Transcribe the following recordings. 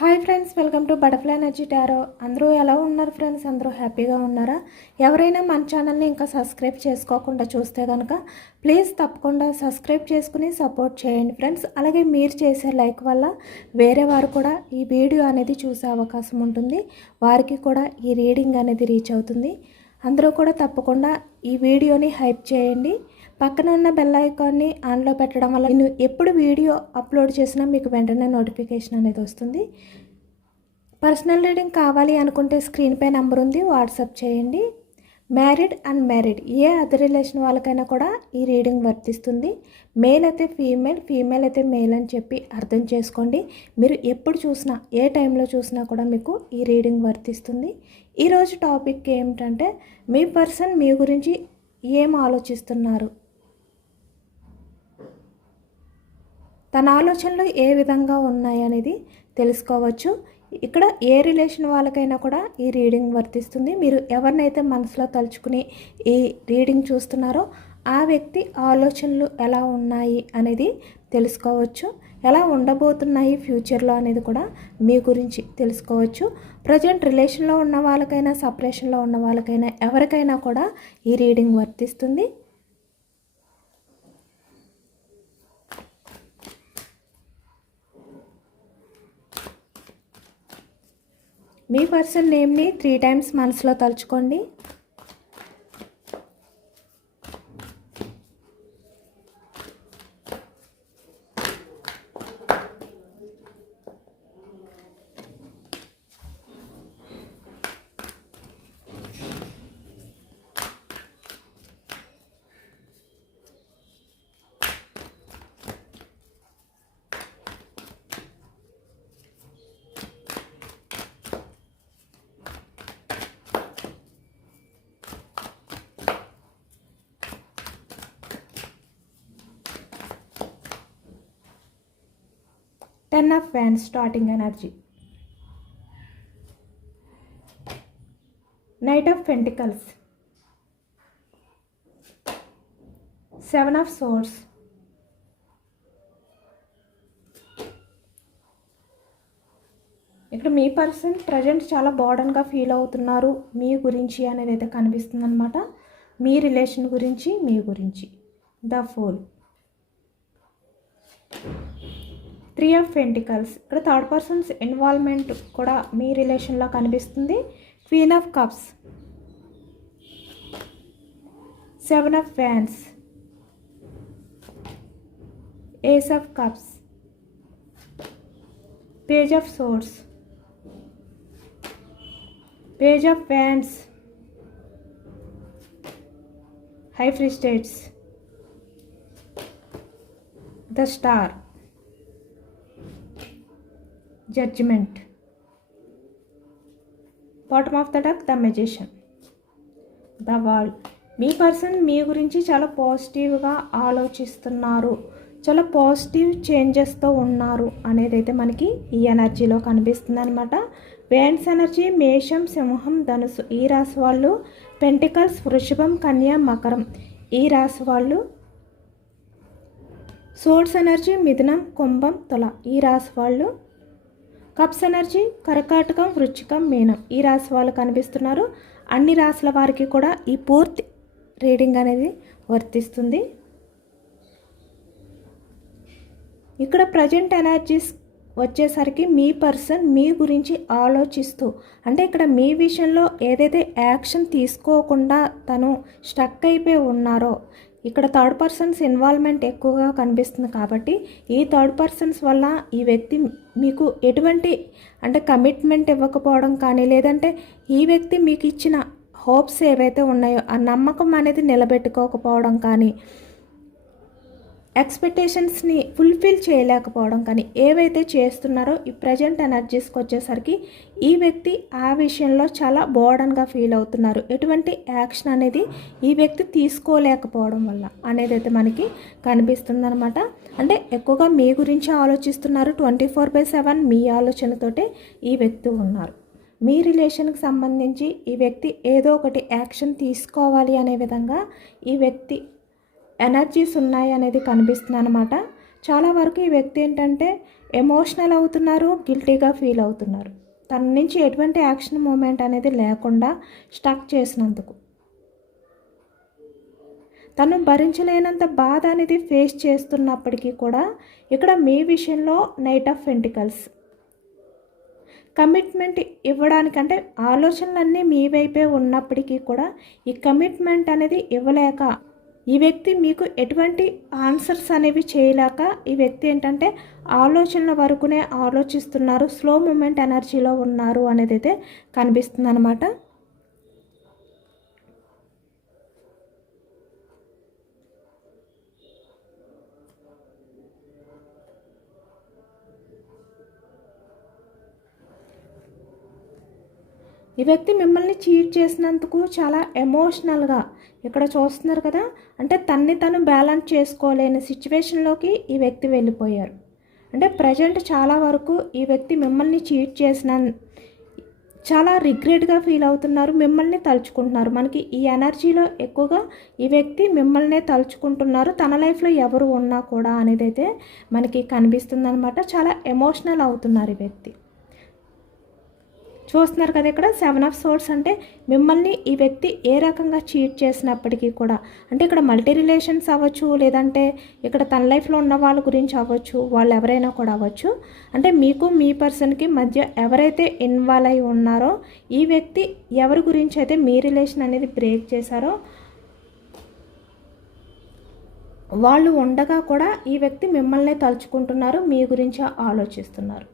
Hi friends welcome to butterfly energy tarot. అందరూ ఎలా ఉన్నారు ఫ్రెండ్స్? అందరూ హ్యాపీగా ఉన్నారా? ఎవరైనా మన ఛానల్ని ఇంకా సబ్స్క్రైబ్ చేసుకోకుండా చూస్తే కనుక ప్లీజ్ తప్పకుండా సబ్స్క్రైబ్ చేసుకుని సపోర్ట్ చేయండి ఫ్రెండ్స్. అలాగే మీరు చేసే లైక్ వల్ల వేరే వారు కూడా ఈ వీడియో అనేది చూసే అవకాశం ఉంటుంది. వారికి కూడా ఈ రీడింగ్ అనేది రీచ్ అవుతుంది. అందరూ కూడా తప్పకుండా ఈ వీడియోని హైప్ చేయండి. పక్కన ఉన్న బెల్ ఐకాన్ని ఆన్లో పెట్టడం వల్ల నేను ఎప్పుడు వీడియో అప్లోడ్ చేసినా మీకు వెంటనే నోటిఫికేషన్ అనేది వస్తుంది. పర్సనల్ రీడింగ్ కావాలి అనుకుంటే స్క్రీన్ పై నెంబర్ ఉంది వాట్సాప్ చేయండి. Married and married A other relation వాళ్ళకైనా కూడా ఈ రీడింగ్ వర్తిస్తుంది. మేల్ అయితే ఫీమేల్ ఫీమేల్ అయితే మేల్ అని చెప్పి అర్థం చేసుకోండి. మీరు ఎప్పుడు చూసినా ఏ టైంలో చూసినా కూడా మీకు ఈ రీడింగ్ వర్తిస్తుంది. ఈరోజు టాపిక్ ఏమిటంటే మీ పర్సన్ మీ గురించి ఏం ఆలోచిస్తున్నారు? తన ఆలోచనలు ఏ విధంగా ఉన్నాయి అనేది తెలుసుకోవచ్చు. ఇక్కడ ఏ రిలేషన్ వాళ్ళకైనా కూడా ఈ రీడింగ్ వర్తిస్తుంది. మీరు ఎవరినైతే మనసులో తలుచుకుని ఈ రీడింగ్ చూస్తున్నారో ఆ వ్యక్తి ఆలోచనలు ఎలా ఉన్నాయి అనేది తెలుసుకోవచ్చు. ఎలా ఉండబోతున్నాయి ఫ్యూచర్లో అనేది కూడా మీ గురించి తెలుసుకోవచ్చు. ప్రజెంట్ రిలేషన్లో ఉన్న వాళ్ళకైనా సపరేషన్లో ఉన్న వాళ్ళకైనా ఎవరికైనా కూడా ఈ రీడింగ్ వర్తిస్తుంది. మీ పర్సన్ నేమ్ని త్రీ టైమ్స్ మనసులో తలుచుకోండి. Ten of van starting energy knight of pentacles seven of swords ఇక్కడ మీ పర్సన్ ప్రజెంట్ చాలా బోర్డన్గా ఫీల్ అవుతున్నారు. మీ గురించి అనేది అయితే కనిపిస్తుంది అనమాట మీ రిలేషన్ గురించి మీ గురించి. The pole three of pentacles ఇక్కడ థర్డ్ పర్సన్స్ ఇన్వాల్వ్మెంట్ కూడా మీ రిలేషన్లో కనిపిస్తుంది. Queen of cups seven of fans ace of cups page of swords page of fans high free states the star judgement bottom of the duck the magician the wall me person మీ గురించి చాలా పాజిటివ్గా ఆలోచిస్తున్నారు. చాలా positive చేంజెస్తో ఉన్నారు అనేది అయితే మనకి ఈ ఎనర్జీలో కనిపిస్తుంది అనమాట వేన్స్ ఎనర్జీ మేషం సింహం ధనుసు ఈ రాశి వాళ్ళు. పెంటికల్స్ వృషభం కన్యా మకరం ఈ రాశి వాళ్ళు. సోర్స్ ఎనర్జీ మిథునం కుంభం తుల ఈ రాశి వాళ్ళు. కప్స్ ఎనర్జీ కరకాటకం వృచ్చికం మీనం ఈ రాశి వాళ్ళు కనిపిస్తున్నారు. అన్ని రాశుల వారికి కూడా ఈ పూర్తి రీడింగ్ అనేది వర్తిస్తుంది. ఇక్కడ ప్రజెంట్ ఎనర్జీస్ వచ్చేసరికి మీ పర్సన్ మీ గురించి ఆలోచిస్తూ అంటే ఇక్కడ మీ విషయంలో ఏదైతే యాక్షన్ తీసుకోకుండా తను స్టక్ అయిపోయి ఉన్నారో ఇక్కడ థర్డ్ పర్సన్స్ ఇన్వాల్వ్మెంట్ ఎక్కువగా కనిపిస్తుంది కాబట్టి ఈ థర్డ్ పర్సన్స్ వల్ల ఈ వ్యక్తి మీకు ఎటువంటి అంటే కమిట్మెంట్ ఇవ్వకపోవడం కానీ లేదంటే ఈ వ్యక్తి మీకు ఇచ్చిన హోప్స్ ఏవైతే ఉన్నాయో ఆ నమ్మకం అనేది నిలబెట్టుకోకపోవడం కానీ ఎక్స్పెక్టేషన్స్ని ఫుల్ఫిల్ చేయలేకపోవడం కానీ ఏవైతే చేస్తున్నారో ఈ ప్రజెంట్ ఎనర్జీస్కి వచ్చేసరికి ఈ వ్యక్తి ఆ విషయంలో చాలా బోర్డన్గా ఫీల్ అవుతున్నారు. ఎటువంటి యాక్షన్ అనేది ఈ వ్యక్తి తీసుకోలేకపోవడం వల్ల అనేది అయితే మనకి కనిపిస్తుందన్నమాట. అంటే ఎక్కువగా మీ గురించి ఆలోచిస్తున్నారు ట్వంటీ ఫోర్ బై సెవెన్ మీ ఆలోచనతోటే ఈ వ్యక్తి ఉన్నారు. మీ రిలేషన్కి సంబంధించి ఈ వ్యక్తి ఏదో ఒకటి యాక్షన్ తీసుకోవాలి అనే విధంగా ఈ వ్యక్తి ఎనర్జీస్ ఉన్నాయి అనేది కనిపిస్తుంది అనమాట చాలా వరకు ఈ వ్యక్తి ఏంటంటే ఎమోషనల్ అవుతున్నారు గిల్టీగా ఫీల్ అవుతున్నారు. తన నుంచి ఎటువంటి యాక్షన్ మూమెంట్ అనేది లేకుండా స్టక్ చేసినందుకు. తను భరించలేనంత బాధ అనేది ఫేస్ చేస్తున్నప్పటికీ కూడా ఇక్కడ మీ విషయంలో నైట్ ఆఫ్ వెంటికల్స్ కమిట్మెంట్ ఇవ్వడానికంటే ఆలోచనలన్నీ మీ వైపే ఉన్నప్పటికీ కూడా ఈ కమిట్మెంట్ అనేది ఇవ్వలేక ఈ వ్యక్తి మీకు ఎటువంటి ఆన్సర్స్ అనేవి చేయలేక ఈ వ్యక్తి ఏంటంటే ఆలోచనల వరకునే ఆలోచిస్తున్నారు స్లో మూమెంట్ ఎనర్జీలో ఉన్నారు అనేది అయితే కనిపిస్తుంది అనమాట ఈ వ్యక్తి మిమ్మల్ని చీట్ చేసినందుకు చాలా ఎమోషనల్గా ఇక్కడ చూస్తున్నారు కదా? అంటే తన్ని తను బ్యాలెన్స్ చేసుకోలేని సిచ్యువేషన్లోకి ఈ వ్యక్తి వెళ్ళిపోయారు. అంటే ప్రజెంట్ చాలా వరకు ఈ వ్యక్తి మిమ్మల్ని చీట్ చేసిన చాలా రిగ్రెట్గా ఫీల్ అవుతున్నారు మిమ్మల్ని తలుచుకుంటున్నారు. మనకి ఈ ఎనర్జీలో ఎక్కువగా ఈ వ్యక్తి మిమ్మల్నే తలుచుకుంటున్నారు తన లైఫ్లో ఎవరు ఉన్నా కూడా అనేది అయితే మనకి కనిపిస్తుంది అనమాట చాలా ఎమోషనల్ అవుతున్నారు ఈ వ్యక్తి. చూస్తున్నారు కదా ఇక్కడ సెవెన్ ఆఫ్ సోర్స్ అంటే మిమ్మల్ని ఈ వ్యక్తి ఏ రకంగా చీట్ చేసినప్పటికీ కూడా అంటే ఇక్కడ మల్టీ రిలేషన్స్ అవ్వచ్చు లేదంటే ఇక్కడ తన లైఫ్లో ఉన్న వాళ్ళ గురించి అవ్వచ్చు వాళ్ళు ఎవరైనా కూడా అవ్వచ్చు. అంటే మీకు మీ పర్సన్కి మధ్య ఎవరైతే ఇన్వాల్వ్ అయి ఉన్నారో ఈ వ్యక్తి ఎవరి గురించి అయితే మీ రిలేషన్ అనేది బ్రేక్ చేశారో వాళ్ళు ఉండగా కూడా ఈ వ్యక్తి మిమ్మల్ని తలుచుకుంటున్నారు మీ గురించి ఆలోచిస్తున్నారు.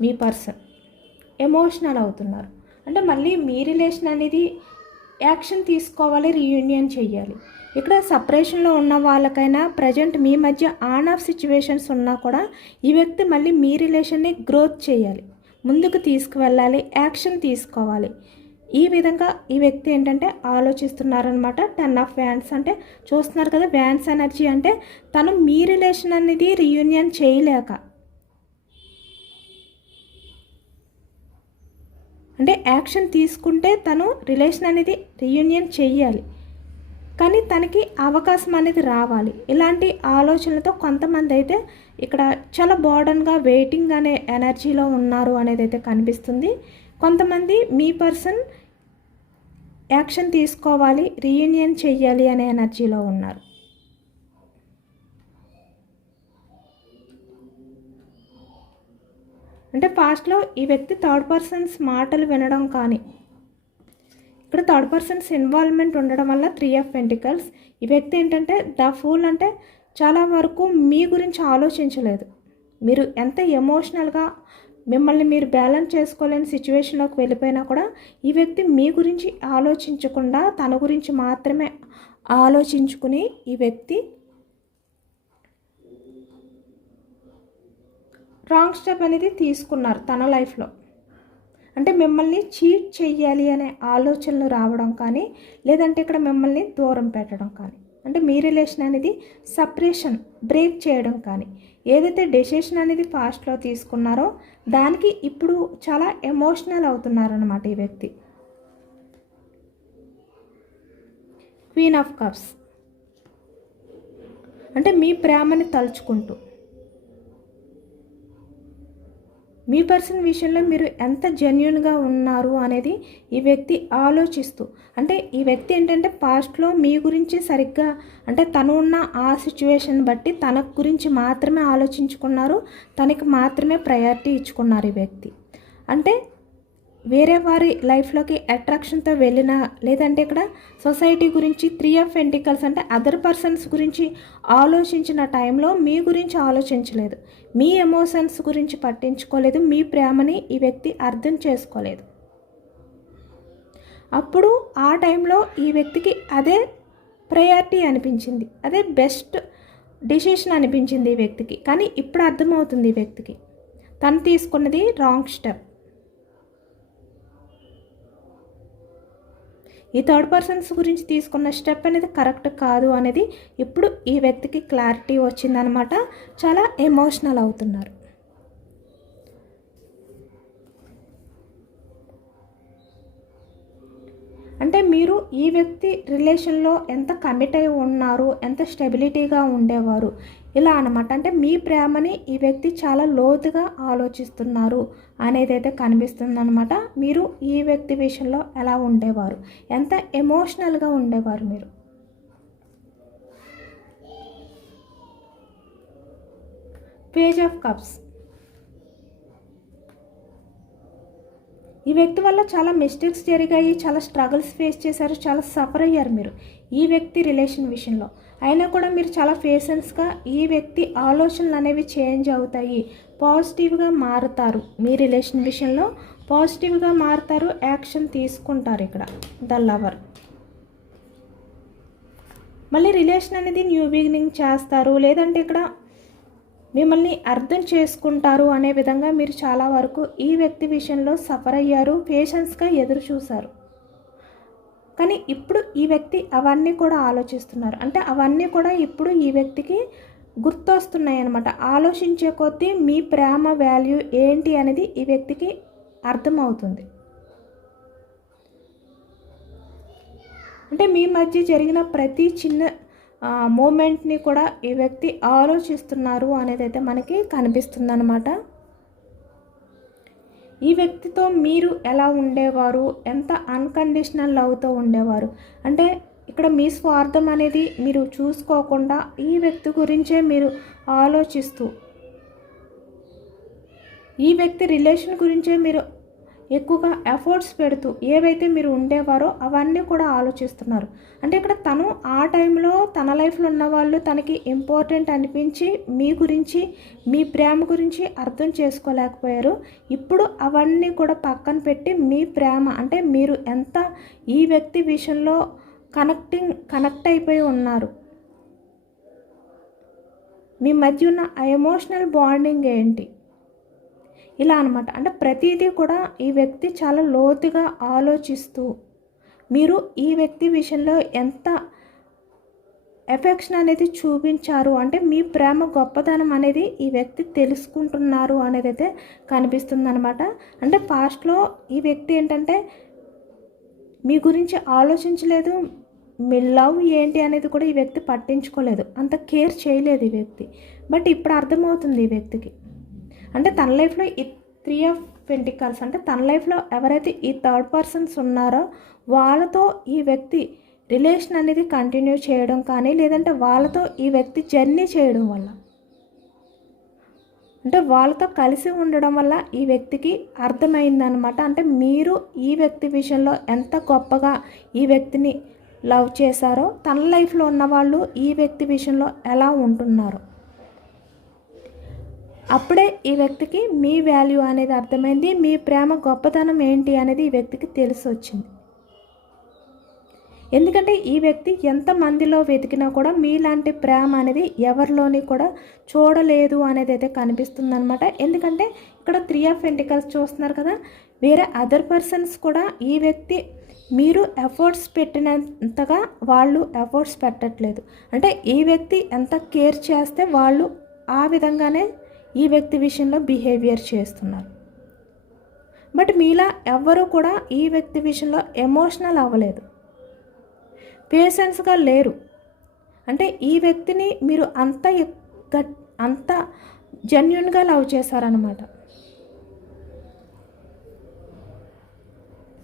మీ పర్సన్ ఎమోషనల్ అవుతున్నారు. అంటే మళ్ళీ మీ రిలేషన్ అనేది యాక్షన్ తీసుకోవాలి రీయూనియన్ చేయాలి ఇక్కడ సపరేషన్లో ఉన్న వాళ్ళకైనా ప్రజెంట్ మీ మధ్య ఆన్ ఆఫ్ సిచ్యువేషన్స్ ఉన్నా కూడా ఈ వ్యక్తి మళ్ళీ మీ రిలేషన్ని గ్రోత్ చేయాలి ముందుకు తీసుకువెళ్ళాలి యాక్షన్ తీసుకోవాలి. ఈ విధంగా ఈ వ్యక్తి ఏంటంటే ఆలోచిస్తున్నారనమాట టెన్ ఆఫ్ వ్యాన్స్ అంటే చూస్తున్నారు కదా వ్యాన్స్ ఎనర్జీ అంటే తను మీ రిలేషన్ అనేది రీయూనియన్ చేయలేక అంటే యాక్షన్ తీసుకుంటే తను రిలేషన్ అనేది రీయూనియన్ చెయ్యాలి. కానీ తనకి అవకాశం అనేది రావాలి. ఇలాంటి ఆలోచనలతో కొంతమంది అయితే ఇక్కడ చాలా బోర్డన్గా వెయిటింగ్ అనే ఎనర్జీలో ఉన్నారు అనేది అయితే కనిపిస్తుంది. కొంతమంది మీ పర్సన్ యాక్షన్ తీసుకోవాలి రీయూనియన్ చెయ్యాలి అనే ఎనర్జీలో ఉన్నారు. అంటే పాస్ట్లో ఈ వ్యక్తి థర్డ్ పర్సన్స్ మాటలు వినడం కానీ ఇక్కడ థర్డ్ పర్సన్స్ ఇన్వాల్వ్మెంట్ ఉండడం వల్ల త్రీ ఆఫ్ పెంటికల్స్ ఈ వ్యక్తి ఏంటంటే ద ఫూల్ అంటే చాలా వరకు మీ గురించి ఆలోచించలేదు. మీరు ఎంత ఎమోషనల్గా మిమ్మల్ని మీరు బ్యాలెన్స్ చేసుకోలేని సిచ్యువేషన్లోకి వెళ్ళిపోయినా కూడా ఈ వ్యక్తి మీ గురించి ఆలోచించకుండా తన గురించి మాత్రమే ఆలోచించుకుని ఈ వ్యక్తి రాంగ్ స్టెప్ అనేది తీసుకున్నారు తన లైఫ్లో అంటే మిమ్మల్ని చీట్ చెయ్యాలి అనే ఆలోచనలు రావడం కానీ లేదంటే ఇక్కడ మిమ్మల్ని దూరం పెట్టడం కానీ అంటే మీ రిలేషన్ అనేది సపరేషన్ బ్రేక్ చేయడం కానీ ఏదైతే డెసిషన్ అనేది ఫాస్ట్లో తీసుకున్నారో దానికి ఇప్పుడు చాలా ఎమోషనల్ అవుతున్నారనమాట ఈ వ్యక్తి. క్వీన్ ఆఫ్ కప్స్ అంటే మీ ప్రేమని తలుచుకుంటూ. మీ పర్సన్ విషయంలో మీరు ఎంత జెన్యున్గా ఉన్నారు అనేది ఈ వ్యక్తి ఆలోచిస్తూ అంటే ఈ వ్యక్తి ఏంటంటే పాస్ట్లో మీ గురించి సరిగ్గా అంటే తను ఉన్న ఆ సిచ్యువేషన్ బట్టి తన గురించి మాత్రమే ఆలోచించుకున్నారు తనకి మాత్రమే ప్రయారిటీ ఇచ్చుకున్నారు ఈ వ్యక్తి. అంటే వేరే వారి లైఫ్లోకి అట్రాక్షన్తో వెళ్ళిన లేదంటే ఇక్కడ సొసైటీ గురించి త్రీ ఆఫ్ ఎంటికల్స్ అంటే అదర్ పర్సన్స్ గురించి ఆలోచించిన టైంలో మీ గురించి ఆలోచించలేదు. మీ ఎమోషన్స్ గురించి పట్టించుకోలేదు. మీ ప్రేమని ఈ వ్యక్తి అర్థం చేసుకోలేదు. అప్పుడు ఆ టైంలో ఈ వ్యక్తికి అదే ప్రయారిటీ అనిపించింది. అదే బెస్ట్ డిసిషన్ అనిపించింది ఈ వ్యక్తికి. కానీ ఇప్పుడు అర్థమవుతుంది ఈ వ్యక్తికి. తను తీసుకున్నది రాంగ్ స్టెప్. ఈ థర్డ్ పర్సన్స్ గురించి తీసుకున్న స్టెప్ అనేది కరెక్ట్ కాదు అనేది ఇప్పుడు ఈ వ్యక్తికి క్లారిటీ వచ్చిందనమాట చాలా ఎమోషనల్ అవుతున్నారు. అంటే మీరు ఈ వ్యక్తి రిలేషన్లో ఎంత కమిట్ అయి ఉన్నారు ఎంత స్టెబిలిటీగా ఉండేవారు? ఇలా అనమాట అంటే మీ ప్రేమని ఈ వ్యక్తి చాలా లోతుగా ఆలోచిస్తున్నారు అనేది అయితే కనిపిస్తుంది అనమాట మీరు ఈ వ్యక్తి విషయంలో ఎలా ఉండేవారు? ఎంత ఎమోషనల్గా ఉండేవారు మీరు? పేజ్ ఆఫ్ కప్స్ ఈ వ్యక్తి వల్ల చాలా మిస్టేక్స్ జరిగాయి చాలా స్ట్రగుల్స్ ఫేస్ చేశారు చాలా సఫర్ అయ్యారు మీరు ఈ వ్యక్తి రిలేషన్ విషయంలో. అయినా కూడా మీరు చాలా పేషెన్స్గా ఈ వ్యక్తి ఆలోచనలు అనేవి చేంజ్ అవుతాయి. పాజిటివ్గా మారుతారు. మీ రిలేషన్ విషయంలో పాజిటివ్గా మారుతారు యాక్షన్ తీసుకుంటారు ఇక్కడ ద లవర్ మళ్ళీ రిలేషన్ అనేది న్యూ బిగినింగ్ చేస్తారు. లేదంటే ఇక్కడ మిమ్మల్ని అర్థం చేసుకుంటారు అనే విధంగా మీరు చాలా వరకు ఈ వ్యక్తి విషయంలో సఫర్ అయ్యారు పేషెన్స్గా ఎదురు చూశారు. కానీ ఇప్పుడు ఈ వ్యక్తి అవన్నీ కూడా ఆలోచిస్తున్నారు. అంటే అవన్నీ కూడా ఇప్పుడు ఈ వ్యక్తికి గుర్తొస్తున్నాయి అనమాట ఆలోచించే కొద్దీ మీ ప్రేమ వాల్యూ ఏంటి అనేది ఈ వ్యక్తికి అర్థమవుతుంది. అంటే మీ మధ్య జరిగిన ప్రతి చిన్న మూమెంట్ని కూడా ఈ వ్యక్తి ఆలోచిస్తున్నారు అనేది అయితే మనకి కనిపిస్తుందన్నమాట. ఈ వ్యక్తితో మీరు ఎలా ఉండేవారు? ఎంత అన్కండిషనల్ లవ్తో ఉండేవారు? అంటే ఇక్కడ మీ స్వార్థం అనేది మీరు చూసుకోకుండా ఈ వ్యక్తి గురించే మీరు ఆలోచిస్తూ ఈ వ్యక్తి రిలేషన్ గురించే మీరు ఎక్కువగా ఎఫర్ట్స్ పెడుతూ ఏవైతే మీరు ఉండేవారో అవన్నీ కూడా ఆలోచిస్తున్నారు. అంటే ఇక్కడ తను ఆ టైంలో తన లైఫ్లో ఉన్న వాళ్ళు తనకి ఇంపార్టెంట్ అనిపించి మీ గురించి మీ ప్రేమ గురించి అర్థం చేసుకోలేకపోయారు. ఇప్పుడు అవన్నీ కూడా పక్కన పెట్టి మీ ప్రేమ అంటే మీరు ఎంత ఈ వ్యక్తి విషయంలో కనెక్టింగ్ కనెక్ట్ అయిపోయి ఉన్నారు. మీ మధ్య ఉన్న ఎమోషనల్ బాండింగ్ ఏంటి? ఇలా అనమాట అంటే ప్రతిదీ కూడా ఈ వ్యక్తి చాలా లోతుగా ఆలోచిస్తూ మీరు ఈ వ్యక్తి విషయంలో ఎంత ఎఫెక్షన్ అనేది చూపించారు? అంటే మీ ప్రేమ గొప్పతనం అనేది ఈ వ్యక్తి తెలుసుకుంటున్నారు అనేది అయితే కనిపిస్తుంది అనమాట అంటే పాస్ట్లో ఈ వ్యక్తి ఏంటంటే మీ గురించి ఆలోచించలేదు మీ లవ్ ఏంటి అనేది కూడా ఈ వ్యక్తి పట్టించుకోలేదు. అంత కేర్ చేయలేదు ఈ వ్యక్తి. బట్ ఇప్పుడు అర్థమవుతుంది ఈ వ్యక్తికి. అంటే తన లైఫ్లో ఈ త్రీ ఆఫ్ పెంటికల్స్ అంటే తన లైఫ్లో ఎవరైతే ఈ థర్డ్ పర్సన్స్ ఉన్నారో వాళ్ళతో ఈ వ్యక్తి రిలేషన్ అనేది కంటిన్యూ చేయడం కానీ లేదంటే వాళ్ళతో ఈ వ్యక్తి జర్నీ చేయడం వల్ల. అంటే వాళ్ళతో కలిసి ఉండడం వల్ల ఈ వ్యక్తికి అర్థమైందనమాట అంటే మీరు ఈ వ్యక్తి విషయంలో ఎంత గొప్పగా ఈ వ్యక్తిని లవ్ చేశారో తన లైఫ్లో ఉన్న వాళ్ళు ఈ వ్యక్తి విషయంలో ఎలా ఉంటున్నారో. అప్పుడే ఈ వ్యక్తికి మీ వాల్యూ అనేది అర్థమైంది మీ ప్రేమ గొప్పతనం ఏంటి అనేది ఈ వ్యక్తికి తెలిసి వచ్చింది ఎందుకంటే ఈ వ్యక్తి ఎంతమందిలో వెతికినా కూడా మీలాంటి ప్రేమ అనేది ఎవరిలోని కూడా చూడలేదు అనేది అయితే కనిపిస్తుంది అనమాట ఎందుకంటే ఇక్కడ త్రీ ఆఫ్ ఎంటికల్స్ చూస్తున్నారు కదా వేరే అదర్ పర్సన్స్ కూడా ఈ వ్యక్తి మీరు ఎఫర్ట్స్ పెట్టినంతగా వాళ్ళు ఎఫర్ట్స్ పెట్టట్లేదు. అంటే ఈ వ్యక్తి ఎంత కేర్ చేస్తే వాళ్ళు ఆ విధంగానే ఈ వ్యక్తి విషయంలో బిహేవియర్ చేస్తున్నారు. బట్ మీలా ఎవ్వరూ కూడా ఈ వ్యక్తి విషయంలో ఎమోషనల్ అవ్వలేదు. పేషెన్స్గా లేరు. అంటే ఈ వ్యక్తిని మీరు అంత అంత జెన్యున్గా లవ్ చేశారనమాట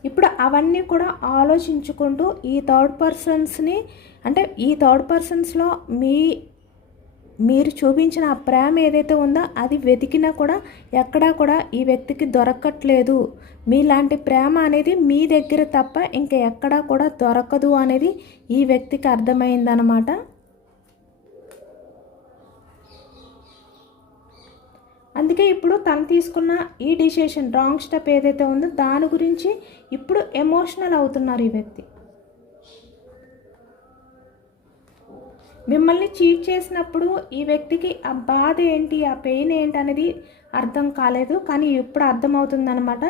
ఇప్పుడు అవన్నీ కూడా ఆలోచించుకుంటూ ఈ థర్డ్ పర్సన్స్ని అంటే ఈ థర్డ్ పర్సన్స్లో మీ మీరు చూపించిన ఆ ప్రేమ ఏదైతే ఉందో అది వెతికినా కూడా ఎక్కడా కూడా ఈ వ్యక్తికి దొరకట్లేదు. మీలాంటి ప్రేమ అనేది మీ దగ్గర తప్ప ఇంకా ఎక్కడా కూడా దొరకదు అనేది ఈ వ్యక్తికి అర్థమైందనమాట అందుకే ఇప్పుడు తను తీసుకున్న ఈ డిసిషన్ రాంగ్ స్టెప్ ఏదైతే ఉందో దాని గురించి ఇప్పుడు ఎమోషనల్ అవుతున్నారు ఈ వ్యక్తి. మిమ్మల్ని చీట్ చేసినప్పుడు ఈ వ్యక్తికి ఆ బాధ ఏంటి ఆ పెయిన్ ఏంటి అనేది అర్థం కాలేదు. కానీ ఇప్పుడు అర్థమవుతుందనమాట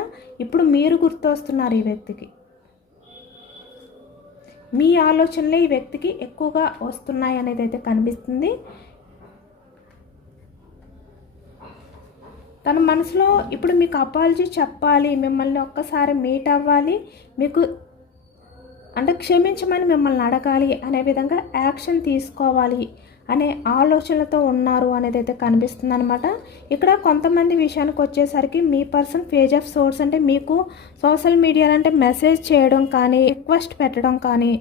ఇప్పుడు మీరు గుర్తొస్తున్నారు ఈ వ్యక్తికి. మీ ఆలోచనలే ఈ వ్యక్తికి ఎక్కువగా వస్తున్నాయి అనేది అయితే కనిపిస్తుంది. తన మనసులో ఇప్పుడు మీకు అపాలజీ చెప్పాలి మిమ్మల్ని ఒక్కసారి మీట్ అవ్వాలి మీకు అంటే క్షమించమని మిమ్మల్ని అడగాలి అనే విధంగా యాక్షన్ తీసుకోవాలి అనే ఆలోచనలతో ఉన్నారు అనేది అయితే కనిపిస్తుంది అనమాట ఇక్కడ కొంతమంది విషయానికి వచ్చేసరికి మీ పర్సన్ పేజ్ ఆఫ్ సోర్స్ అంటే మీకు సోషల్ మీడియాలో అంటే మెసేజ్ చేయడం కానీ రిక్వెస్ట్ పెట్టడం కానీ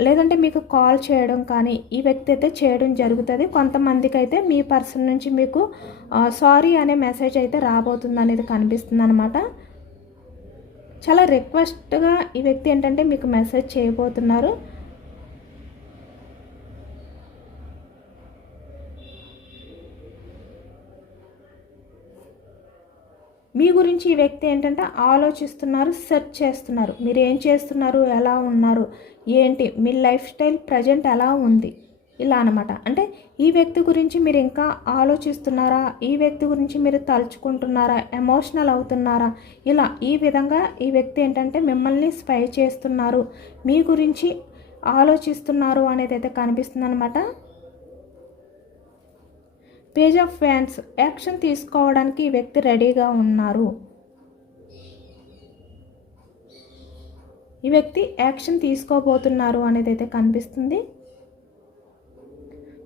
లేదంటే మీకు కాల్ చేయడం కానీ ఈ వ్యక్తి అయితే చేయడం జరుగుతుంది. కొంతమందికి అయితే మీ పర్సన్ నుంచి మీకు సారీ అనే మెసేజ్ అయితే రాబోతుంది అనేది కనిపిస్తుంది అనమాట చాలా రిక్వెస్ట్గా ఈ వ్యక్తి ఏంటంటే మీకు మెసేజ్ చేయబోతున్నారు. మీ గురించి ఈ వ్యక్తి ఏంటంటే ఆలోచిస్తున్నారు సెర్చ్ చేస్తున్నారు. మీరు ఏం చేస్తున్నారు ఎలా ఉన్నారు ఏంటి మీ లైఫ్ స్టైల్ ప్రజెంట్ ఎలా ఉంది? ఇలా అనమాట అంటే ఈ వ్యక్తి గురించి మీరు ఇంకా ఆలోచిస్తున్నారా? ఈ వ్యక్తి గురించి మీరు తలుచుకుంటున్నారా? ఎమోషనల్ అవుతున్నారా? ఇలా ఈ విధంగా ఈ వ్యక్తి ఏంటంటే మిమ్మల్ని స్పై చేస్తున్నారు. మీ గురించి ఆలోచిస్తున్నారు అనేది అయితే కనిపిస్తుంది అనమాట పేజ్ ఆఫ్ ఫ్యాన్స్ యాక్షన్ తీసుకోవడానికి ఈ వ్యక్తి రెడీగా ఉన్నారు. ఈ వ్యక్తి యాక్షన్ తీసుకోబోతున్నారు అనేది అయితే కనిపిస్తుంది.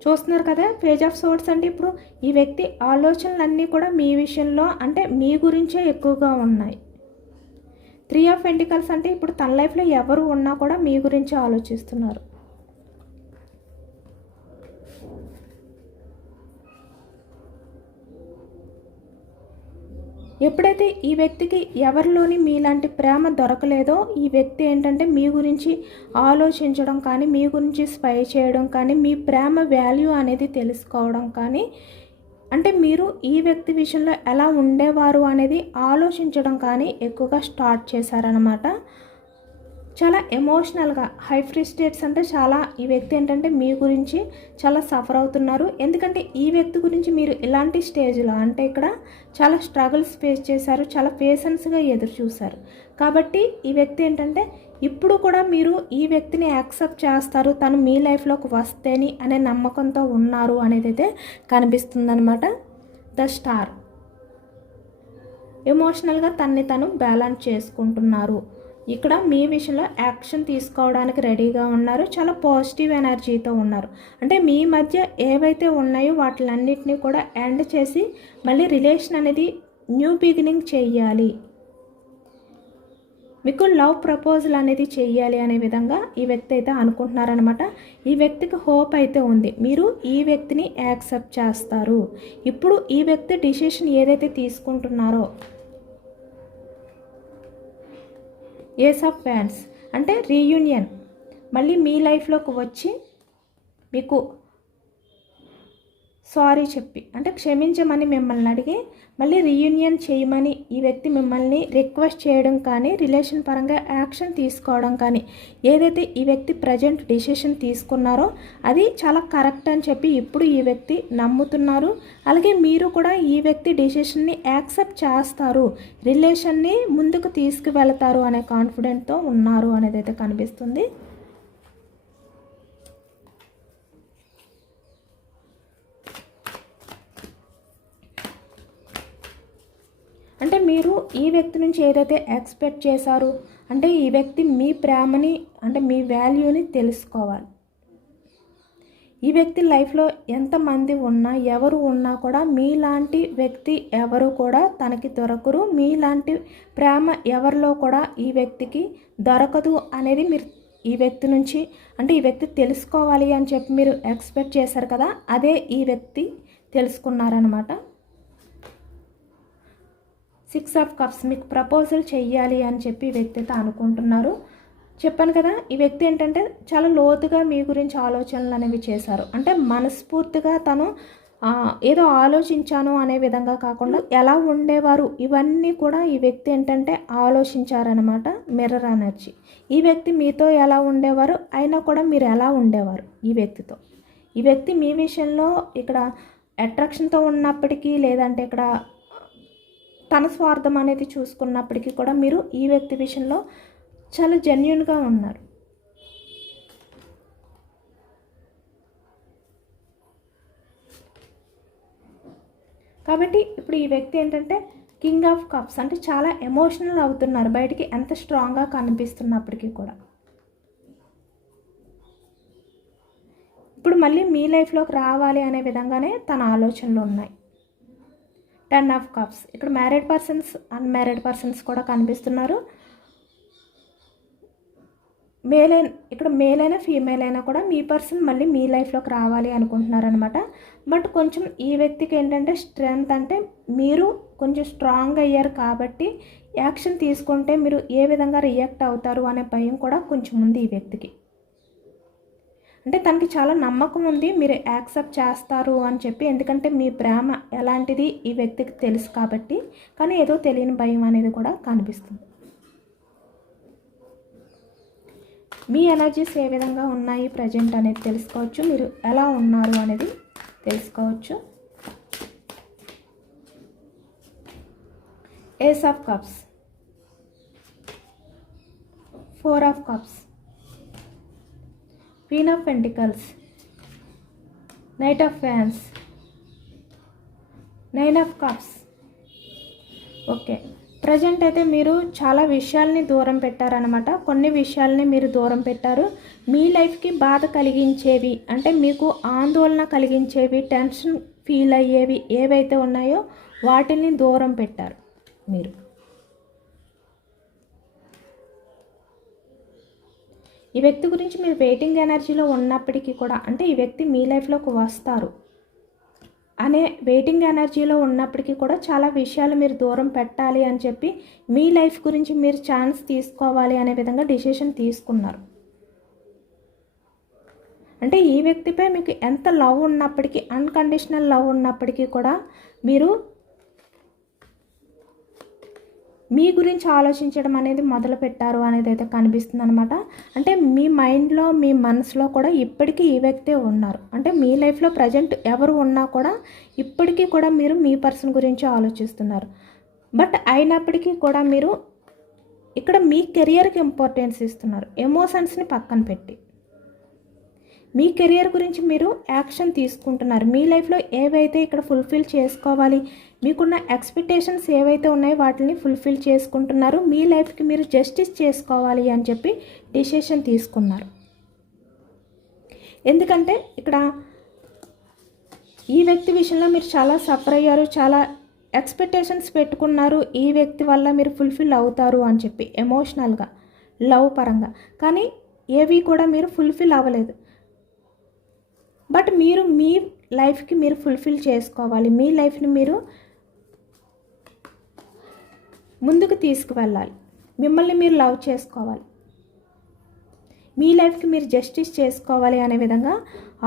చూస్తున్నారు కదా పేజ్ ఆఫ్ సోర్స్ అంటే ఇప్పుడు ఈ వ్యక్తి ఆలోచనలన్నీ కూడా మీ విషయంలో అంటే మీ గురించే ఎక్కువగా ఉన్నాయి. త్రీ ఆఫ్ వెంటికల్స్ అంటే ఇప్పుడు తన లైఫ్లో ఎవరు ఉన్నా కూడా మీ గురించి ఆలోచిస్తున్నారు. ఎప్పుడైతే ఈ వ్యక్తికి ఎవరిలోని మీలాంటి ప్రేమ దొరకలేదో ఈ వ్యక్తి ఏంటంటే మీ గురించి ఆలోచించడం కానీ మీ గురించి స్పై చేయడం కానీ మీ ప్రేమ వాల్యూ అనేది తెలుసుకోవడం కానీ అంటే మీరు ఈ వ్యక్తి విషయంలో ఎలా ఉండేవారు అనేది ఆలోచించడం కానీ ఎక్కువగా స్టార్ట్ చేశారనమాట చాలా ఎమోషనల్గా హై ఫ్రీ స్టేట్స్ అంటే చాలా ఈ వ్యక్తి ఏంటంటే మీ గురించి చాలా సఫర్ అవుతున్నారు. ఎందుకంటే ఈ వ్యక్తి గురించి మీరు ఇలాంటి స్టేజ్లో అంటే ఇక్కడ చాలా స్ట్రగుల్స్ ఫేస్ చేశారు చాలా పేషెన్స్గా ఎదురు చూశారు. కాబట్టి ఈ వ్యక్తి ఏంటంటే ఇప్పుడు కూడా మీరు ఈ వ్యక్తిని యాక్సెప్ట్ చేస్తారు. తను మీ లైఫ్లోకి వస్తేని అనే నమ్మకంతో ఉన్నారు అనేది అయితే కనిపిస్తుందనమాట ద స్టార్ ఎమోషనల్గా తన్ని తను బ్యాలెన్స్ చేసుకుంటున్నారు. ఇక్కడ మీ విషయంలో యాక్షన్ తీసుకోవడానికి రెడీగా ఉన్నారు. చాలా పాజిటివ్ ఎనర్జీతో ఉన్నారు. అంటే మీ మధ్య ఏవైతే ఉన్నాయో వాటిలన్నిటిని కూడా ఎండ్ చేసి మళ్ళీ రిలేషన్ అనేది న్యూ బిగినింగ్ చేయాలి. మీకు లవ్ ప్రపోజల్ అనేది చేయాలి అనే విధంగా ఈ వ్యక్తి అయితే అనుకుంటున్నారనమాట ఈ వ్యక్తికి హోప్ అయితే ఉంది. మీరు ఈ వ్యక్తిని యాక్సెప్ట్ చేస్తారు. ఇప్పుడు ఈ వ్యక్తి డిసిషన్ ఏదైతే తీసుకుంటున్నారో ఏస్ ఆఫ్ ఫ్యాన్స్ అంటే రీయూనియన్ మళ్ళీ మీ లైఫ్లోకి వచ్చి మీకు సారీ చెప్పి. అంటే క్షమించమని మిమ్మల్ని అడిగి మళ్ళీ రీయూనియన్ చేయమని ఈ వ్యక్తి మిమ్మల్ని రిక్వెస్ట్ చేయడం కానీ రిలేషన్ పరంగా యాక్షన్ తీసుకోవడం కానీ ఏదైతే ఈ వ్యక్తి ప్రజెంట్ డిసిషన్ తీసుకున్నారో అది చాలా కరెక్ట్ అని చెప్పి ఇప్పుడు ఈ వ్యక్తి నమ్ముతున్నారు. అలాగే మీరు కూడా ఈ వ్యక్తి డిసిషన్ని యాక్సెప్ట్ చేస్తారు. రిలేషన్ని ముందుకు తీసుకువెళతారు అనే కాన్ఫిడెంట్తో ఉన్నారు అనేది అయితే కనిపిస్తుంది. మీరు ఈ వ్యక్తి నుంచి ఏదైతే ఎక్స్పెక్ట్ చేశారు అంటే ఈ వ్యక్తి మీ ప్రేమని అంటే మీ వాల్యూని తెలుసుకోవాలి. ఈ వ్యక్తి లైఫ్లో ఎంతమంది ఉన్నా ఎవరు ఉన్నా కూడా మీలాంటి వ్యక్తి ఎవరు కూడా తనకి దొరకరు. మీలాంటి ప్రేమ ఎవరిలో కూడా ఈ వ్యక్తికి దొరకదు అనేది మీరు ఈ వ్యక్తి నుంచి అంటే ఈ వ్యక్తి తెలుసుకోవాలి అని చెప్పి మీరు ఎక్స్పెక్ట్ చేశారు కదా అదే ఈ వ్యక్తి తెలుసుకున్నారనమాట సిక్స్ ఆఫ్ కప్స్ మీకు ప్రపోజల్ చెయ్యాలి అని చెప్పి వ్యక్తి అయితే అనుకుంటున్నారు. చెప్పాను కదా ఈ వ్యక్తి ఏంటంటే చాలా లోతుగా మీ గురించి ఆలోచనలు అనేవి చేశారు. అంటే మనస్ఫూర్తిగా తను ఏదో ఆలోచించాను అనే విధంగా కాకుండా ఎలా ఉండేవారు ఇవన్నీ కూడా ఈ వ్యక్తి ఏంటంటే ఆలోచించారనమాట మిర్రర్ ఎనర్జీ ఈ వ్యక్తి మీతో ఎలా ఉండేవారు అయినా కూడా మీరు ఎలా ఉండేవారు ఈ వ్యక్తితో? ఈ వ్యక్తి మీ విషయంలో ఇక్కడ అట్రాక్షన్తో ఉన్నప్పటికీ లేదంటే ఇక్కడ తన స్వార్థం అనేది చూసుకున్నప్పటికీ కూడా మీరు ఈ వ్యక్తి విషయంలో చాలా జెన్యున్గా ఉన్నారు. కాబట్టి ఇప్పుడు ఈ వ్యక్తి ఏంటంటే కింగ్ ఆఫ్ కప్స్ అంటే చాలా ఎమోషనల్ అవుతున్నారు. బయటికి ఎంత స్ట్రాంగ్గా కనిపిస్తున్నప్పటికీ కూడా. ఇప్పుడు మళ్ళీ మీ లైఫ్లోకి రావాలి అనే విధంగానే తన ఆలోచనలు ఉన్నాయి. Ten of cups. ఇక్కడ మ్యారీడ్ పర్సన్స్ అన్మ్యారీడ్ పర్సన్స్ కూడా కనిపిస్తున్నారు. మేల్ ఇక్కడ మేల్ అయినా ఫీమేల్ అయినా కూడా మీ పర్సన్ మళ్ళీ మీ లైఫ్లోకి రావాలి అనుకుంటున్నారనమాట బట్ కొంచెం ఈ వ్యక్తికి ఏంటంటే స్ట్రెంగ్త్ అంటే మీరు కొంచెం స్ట్రాంగ్ అయ్యారు కాబట్టి యాక్షన్ తీసుకుంటే మీరు ఏ విధంగా రియాక్ట్ అవుతారు అనే భయం కూడా కొంచెం ఉంది ఈ వ్యక్తికి. అంటే తనకి చాలా నమ్మకం ఉంది మీరు యాక్సెప్ట్ చేస్తారు అని చెప్పి. ఎందుకంటే మీ ప్రేమ ఎలాంటిది ఈ వ్యక్తికి తెలుసు కాబట్టి. కానీ ఏదో తెలియని భయం అనేది కూడా కనిపిస్తుంది. మీ ఎనర్జీస్ ఏ విధంగా ఉన్నాయి ప్రజెంట్ అనేది తెలుసుకోవచ్చు. మీరు ఎలా ఉన్నారు అనేది తెలుసుకోవచ్చు. Ace of cups four of cups queen of pentacles knight of fans nine of cups okay present అయితే మీరు చాలా విషయాల్ని దూరం పెట్టారనమాట కొన్ని విషయాల్ని మీరు దూరం పెట్టారు. మీ లైఫ్కి బాధ కలిగించేవి అంటే మీకు ఆందోళన కలిగించేవి టెన్షన్ ఫీల్ అయ్యేవి ఏవైతే ఉన్నాయో వాటిని దూరం పెట్టారు మీరు. ఈ వ్యక్తి గురించి మీరు వెయిటింగ్ ఎనర్జీలో ఉన్నప్పటికీ కూడా అంటే ఈ వ్యక్తి మీ లైఫ్లోకి వస్తారు అనే వెయిటింగ్ ఎనర్జీలో ఉన్నప్పటికీ కూడా చాలా విషయాలు మీరు దూరం పెట్టాలి అని చెప్పి మీ లైఫ్ గురించి మీరు ఛాన్స్ తీసుకోవాలి అనే విధంగా డిసిషన్ తీసుకున్నారు. అంటే ఈ వ్యక్తిపై మీకు ఎంత లవ్ ఉన్నప్పటికీ అన్కండిషనల్ లవ్ ఉన్నప్పటికీ కూడా మీరు మీ గురించి ఆలోచించడం అనేది మొదలు పెట్టారు అనేది అయితే కనిపిస్తుంది అనమాట అంటే మీ మైండ్లో మీ మనసులో కూడా ఇప్పటికీ ఈ వ్యక్తే ఉన్నారు. అంటే మీ లైఫ్లో ప్రజెంట్ ఎవరు ఉన్నా కూడా ఇప్పటికీ కూడా మీరు మీ పర్సన్ గురించి ఆలోచిస్తున్నారు. బట్ అయినప్పటికీ కూడా మీరు ఇక్కడ మీ కెరియర్కి ఇంపార్టెన్స్ ఇస్తున్నారు. ఎమోషన్స్ని పక్కన పెట్టి. మీ కెరియర్ గురించి మీరు యాక్షన్ తీసుకుంటున్నారు. మీ లైఫ్లో ఏవైతే ఇక్కడ ఫుల్ఫిల్ చేసుకోవాలి మీకున్న ఎక్స్పెక్టేషన్స్ ఏవైతే ఉన్నాయో వాటిని ఫుల్ఫిల్ చేసుకుంటున్నారు. మీ లైఫ్కి మీరు జస్టిస్ చేసుకోవాలి అని చెప్పి డిసిషన్ తీసుకున్నారు. ఎందుకంటే ఇక్కడ ఈ వ్యక్తి విషయంలో మీరు చాలా సఫర్ అయ్యారు చాలా ఎక్స్పెక్టేషన్స్ పెట్టుకున్నారు. ఈ వ్యక్తి వల్ల మీరు ఫుల్ఫిల్ అవుతారు అని చెప్పి ఎమోషనల్గా లవ్ పరంగా. కానీ ఏవి కూడా మీరు ఫుల్ఫిల్ అవ్వలేదు. బట్ మీరు మీ లైఫ్కి మీరు ఫుల్ఫిల్ చేసుకోవాలి. మీ లైఫ్ని మీరు ముందుకు తీసుకువెళ్ళాలి. మిమ్మల్ని మీరు లవ్ చేసుకోవాలి. మీ లైఫ్కి మీరు జస్టిస్ చేసుకోవాలి అనే విధంగా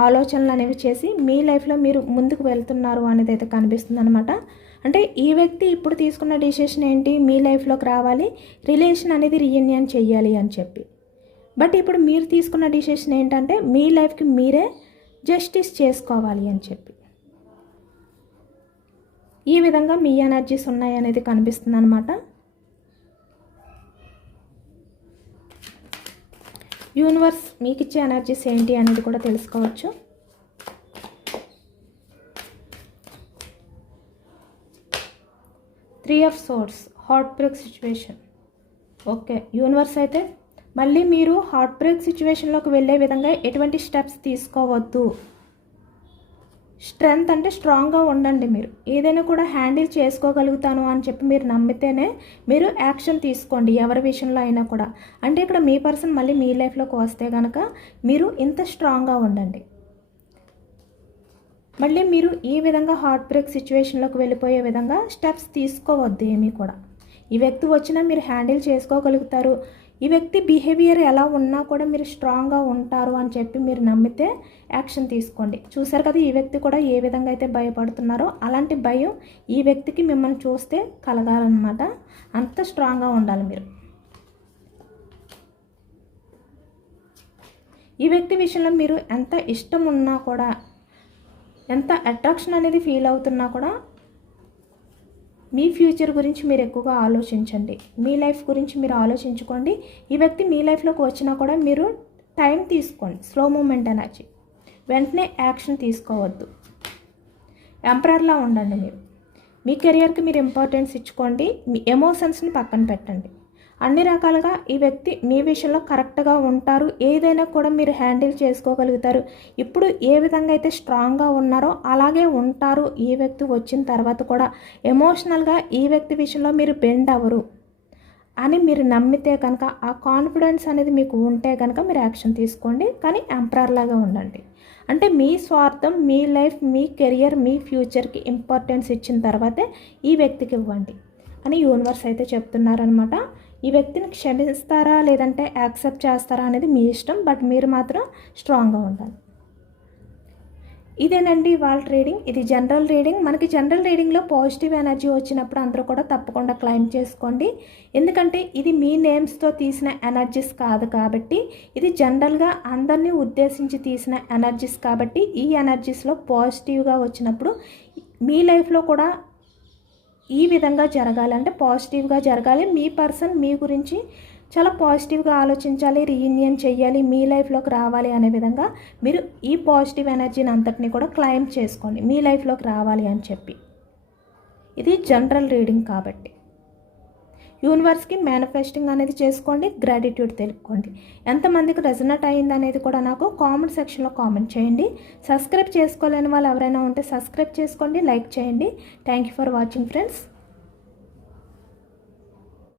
ఆలోచనలు అనేవి చేసి మీ లైఫ్లో మీరు ముందుకు వెళ్తున్నారు అనేది అయితే కనిపిస్తుంది అనమాట అంటే ఈ వ్యక్తి ఇప్పుడు తీసుకున్న డిసిషన్ ఏంటి? మీ లైఫ్లోకి రావాలి. రిలేషన్ అనేది రీయూనియన్ చెయ్యాలి అని చెప్పి. బట్ ఇప్పుడు మీరు తీసుకున్న డిసిషన్ ఏంటంటే మీ లైఫ్కి మీరే జస్టిస్ చేసుకోవాలి అని చెప్పి. ఈ విధంగా మీ ఎనర్జీస్ ఉన్నాయి అనేది కనిపిస్తుంది అనమాట యూనివర్స్ మీకు ఇచ్చే ఎనర్జీస్ ఏంటి అనేది కూడా తెలుసుకోవచ్చు. Three of swords heartbreak situation. Okay universe అయితే మళ్ళీ మీరు హార్ట్ బ్రేక్ సిచ్యువేషన్లోకి వెళ్ళే విధంగా ఎటువంటి స్టెప్స్ తీసుకోవద్దు. స్ట్రెంగ్త్ అంటే స్ట్రాంగ్గా ఉండండి మీరు. ఏదైనా కూడా హ్యాండిల్ చేసుకోగలుగుతాను అని చెప్పి మీరు నమ్మితేనే మీరు యాక్షన్ తీసుకోండి ఎవరి విషయంలో అయినా కూడా. అంటే ఇక్కడ మీ పర్సన్ మళ్ళీ మీ లైఫ్లోకి వస్తే కనుక మీరు ఇంత స్ట్రాంగ్గా ఉండండి. మళ్ళీ మీరు ఈ విధంగా హార్ట్ బ్రేక్ సిచ్యువేషన్లోకి వెళ్ళిపోయే విధంగా స్టెప్స్ తీసుకోవద్దు ఏమీ కూడా. ఈ వ్యక్తి వచ్చినా మీరు హ్యాండిల్ చేసుకోగలుగుతారు. ఈ వ్యక్తి బిహేవియర్ ఎలా ఉన్నా కూడా మీరు స్ట్రాంగ్గా ఉంటారు అని చెప్పి మీరు నమ్మితే యాక్షన్ తీసుకోండి. చూసారు కదా ఈ వ్యక్తి కూడా ఏ విధంగా అయితే భయపడుతున్నారో అలాంటి భయం ఈ వ్యక్తికి మిమ్మల్ని చూస్తే కలగాలన్నమాట. అంత స్ట్రాంగ్గా ఉండాలి మీరు. ఈ వ్యక్తి విషయంలో మీరు ఎంత ఇష్టం ఉన్నా కూడా ఎంత అట్రాక్షన్ అనేది ఫీల్ అవుతున్నా కూడా మీ ఫ్యూచర్ గురించి మీరు ఎక్కువగా ఆలోచించండి. మీ లైఫ్ గురించి మీరు ఆలోచించుకోండి. ఈ వ్యక్తి మీ లైఫ్లోకి వచ్చినా కూడా మీరు టైం తీసుకోండి. Slow moment energy. వెంటనే యాక్షన్ తీసుకోవద్దు. ఎంపరర్లా ఉండండి మీరు. మీ కెరియర్కి మీరు ఇంపార్టెన్స్ ఇచ్చుకోండి. మీ ఎమోషన్స్ని పక్కన పెట్టండి. అన్ని రకాలుగా ఈ వ్యక్తి మీ విషయంలో కరెక్ట్గా ఉంటారు. ఏదైనా కూడా మీరు హ్యాండిల్ చేసుకోగలుగుతారు. ఇప్పుడు ఏ విధంగా అయితే స్ట్రాంగ్గా ఉన్నారో అలాగే ఉంటారు ఈ వ్యక్తి వచ్చిన తర్వాత కూడా. ఎమోషనల్గా ఈ వ్యక్తి విషయంలో మీరు బెండ్ అవ్వరు అని మీరు నమ్మితే కనుక ఆ కాన్ఫిడెన్స్ అనేది మీకు ఉంటే కనుక మీరు యాక్షన్ తీసుకోండి. కానీ ఎంపరర్ లాగా ఉండండి. అంటే మీ స్వార్థం మీ లైఫ్ మీ కెరియర్ మీ ఫ్యూచర్కి ఇంపార్టెన్స్ ఇచ్చిన తర్వాతే ఈ వ్యక్తికి ఇవ్వండి అని యూనివర్స్ అయితే చెప్తున్నారనమాట ఈ వ్యక్తిని క్షమిస్తారా లేదంటే యాక్సెప్ట్ చేస్తారా అనేది మీ ఇష్టం బట్ మీరు మాత్రం స్ట్రాంగ్గా ఉండాలి. ఇదేనండి వాళ్ళ రీడింగ్. ఇది జనరల్ రీడింగ్. మనకి జనరల్ రీడింగ్లో పాజిటివ్ ఎనర్జీ వచ్చినప్పుడు అందరూ కూడా తప్పకుండా క్లైమ్ చేసుకోండి. ఎందుకంటే ఇది మీ నేమ్స్తో తీసిన ఎనర్జీస్ కాదు కాబట్టి ఇది జనరల్గా అందరినీ ఉద్దేశించి తీసిన ఎనర్జీస్ కాబట్టి ఈ ఎనర్జీస్లో పాజిటివ్గా వచ్చినప్పుడు మీ లైఫ్లో కూడా ఈ విధంగా జరగాలి. అంటే పాజిటివ్గా జరగాలి. మీ పర్సన్ మీ గురించి చాలా పాజిటివ్గా ఆలోచించాలి రీయూనియన్ చేయాలి మీ లైఫ్లోకి రావాలి అనే విధంగా మీరు ఈ పాజిటివ్ ఎనర్జీని అంతటిని కూడా క్లైమ్ చేసుకోండి. మీ లైఫ్లోకి రావాలి అని చెప్పి. ఇది జనరల్ రీడింగ్ కాబట్టి. యూనివర్స్కి మేనిఫెస్టింగ్ అనేది చేసుకోండి గ్రాటిట్యూడ్ తెలుపుకోండి. ఎంతమందికి రెజనట్ అయింది అనేది కూడా నాకు కామెంట్ సెక్షన్లో కామెంట్ చేయండి. సబ్స్క్రైబ్ చేసుకోలేని వాళ్ళు ఎవరైనా ఉంటే సబ్స్క్రైబ్ చేసుకోండి లైక్ చేయండి. Thank you for watching friends